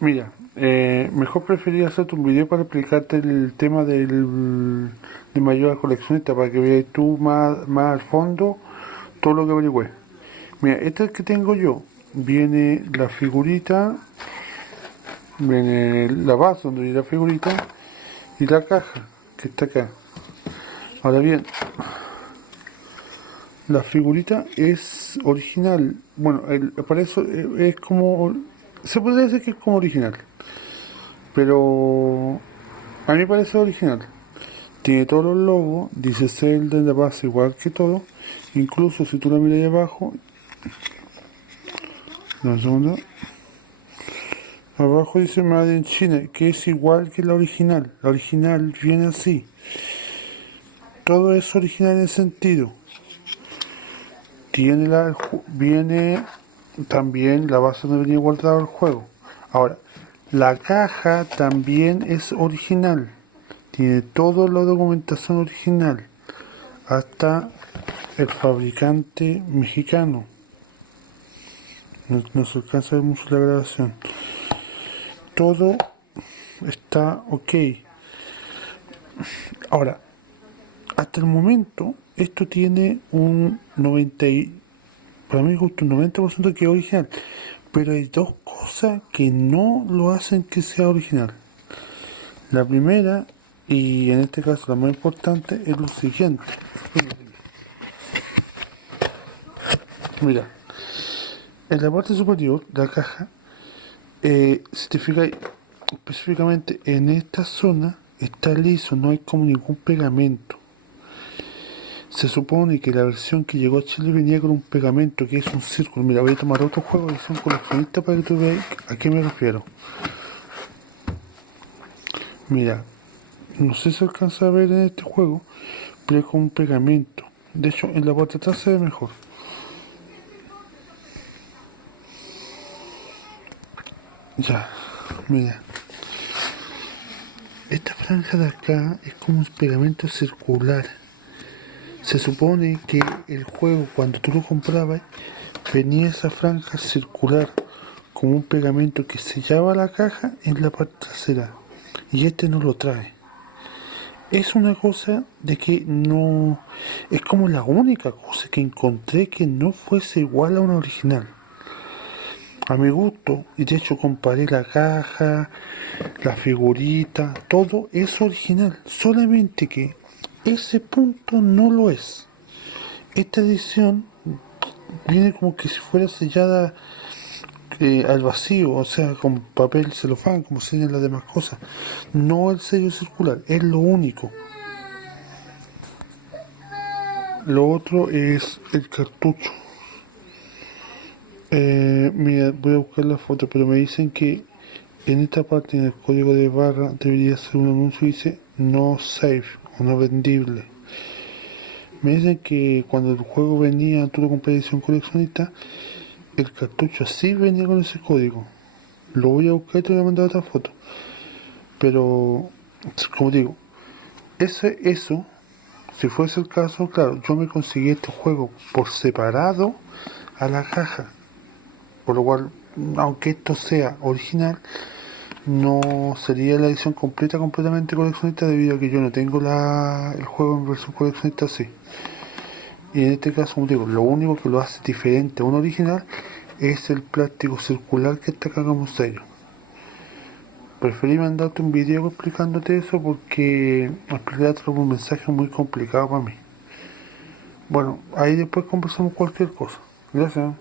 Mira, mejor preferiría hacerte un video para explicarte el tema de mayor coleccionista, para que veas tú más al fondo todo lo que averigüé. Mira, este es el que tengo yo. Viene la figurita, viene la base donde viene la figurita y la caja que está acá. Ahora bien, la figurita es original. Bueno, para eso es como... Se podría decir que es como original. Pero a mí me parece original. Tiene todos los logos, dice Zelda en la base igual que todo. Incluso si tú la miras ahí abajo, un segundo, abajo dice Made in China, que es igual que la original. La original viene así. Todo es original en ese sentido. Viene también la base donde venía guardado el juego. Ahora, la caja también es original. Tiene toda la documentación original. Hasta el fabricante mexicano. No se alcanza a ver mucho la grabación. Todo está ok. Ahora, hasta el momento, esto tiene un 90 para mí gusta un 90% que es original. Pero hay dos cosas que no lo hacen que sea original. La primera, y en este caso la más importante, es lo siguiente. Mira, en la parte superior de la caja, si te fijas específicamente en esta zona, está liso, no hay como ningún pegamento. Se supone que la versión que llegó a Chile venía con un pegamento que es un círculo. Mira, voy a tomar otro juego de edición coleccionista para que tú veas a qué me refiero. Mira, no sé si alcanza a ver en este juego, pero es con un pegamento. De hecho, en la parte de atrás se ve mejor. Ya, mira. Esta franja de acá es como un pegamento circular. Se supone que el juego, cuando tú lo comprabas, venía esa franja circular, como un pegamento que sellaba la caja en la parte trasera. Y este no lo trae. Es una cosa de que no... Es como la única cosa que encontré que no fuese igual a una original. A mi gusto, y de hecho comparé la caja, la figurita, todo es original, solamente que ese punto no lo es. Esta edición viene como que si fuera sellada al vacío, o sea, con papel celofán, como sellan las demás cosas. No el sello circular, es lo único. Lo otro es el cartucho. Mira, voy a buscar la foto, pero me dicen que en esta parte, en el código de barra, debería ser un anuncio que dice no safe o no vendible. Me dicen que cuando el juego venía, tú lo compras edición coleccionista, el cartucho sí venía con ese código. Lo voy a buscar y te voy a mandar otra foto. Pero, como digo, eso, si fuese el caso, claro, yo me conseguí este juego por separado a la caja. Por lo cual, aunque esto sea original, no sería la edición completa completamente coleccionista debido a que yo no tengo el juego en versión coleccionista así. Y en este caso, como digo, lo único que lo hace diferente a un original es el plástico circular que está acá como sello. Preferí mandarte un video explicándote eso porque explicarte un mensaje muy complicado para mí. Bueno, ahí después conversamos cualquier cosa. Gracias.